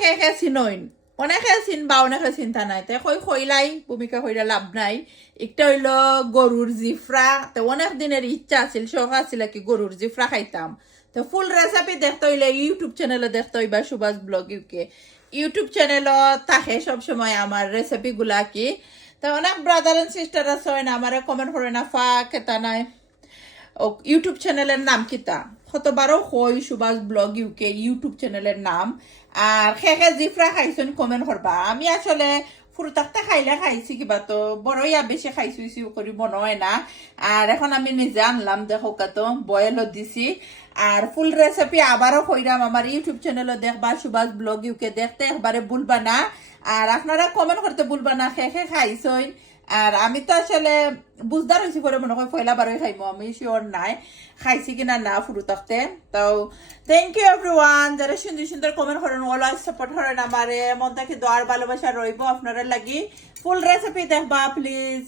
অনেকে চিনইন অনেকে চিনবা অনেকে চিন্তা নাই তে কইলাই ভূমিকা কইরা লাভ নাই একটা হইল গরুর জিফরা তো অনেক দিনের ইচ্ছা আছিল শখ আছিল কি গরুর জিফরা খাইতাম তো ফুল রেসিপি দেখতে হইলে ইউটিউব চ্যানেলে দেখতে হইবা সুভাষ ব্লগ ইউকে ইউটিউব চ্যানেলও থাকে সবসময় আমার রেসিপি গুলা কি তো অনেক ব্রাদার এন্ড সিস্টার আছে না আমার কমেন্ট করে না ফা কেতা নাই ইউটিউব চ্যানেলের নাম কিতা কতবারও হই সুভাষ ব্লগ ইউকে ইউটিউব চ্যানেলের নাম আর খেকে জিফরা খাইছেন কমেন্ট করবা আমি আসলে ফুরতাকটা খাইলে খাইছি কিবা তো বড়ই বেশি খাইছি করি মনে হয় না আর এখন আমি নিজে আনলাম দেখো তো বয়েলও দিছি আর ফুল রেসিপি আবারও কইরাম আমার ইউটিউব চ্যানেলও দেখবা সুভাষ ব্লগ ইউকে দেখতে একবারে ভুলবা না আর আপনারা কমেন্ট করতে ভুলবা না খেয়ে খাইছই আর আমি তো আসলে বুঝদার হয়েছি করে মনে হয় পয়লা বারোই খাইমো আমি শিওর নাই খাইছি কিনা না ফুরু থাকতে তো থ্যাংক ইউ এভরিওয়ান যারা সুন্দর সুন্দর কমেন্ট করেন অলওয়েজ সাপোর্ট করেন আমারে মন থেকে দোয়ার ভালোবাসা রইব আপনারা লাগি ফুল রেসিপি দেখবা প্লিজ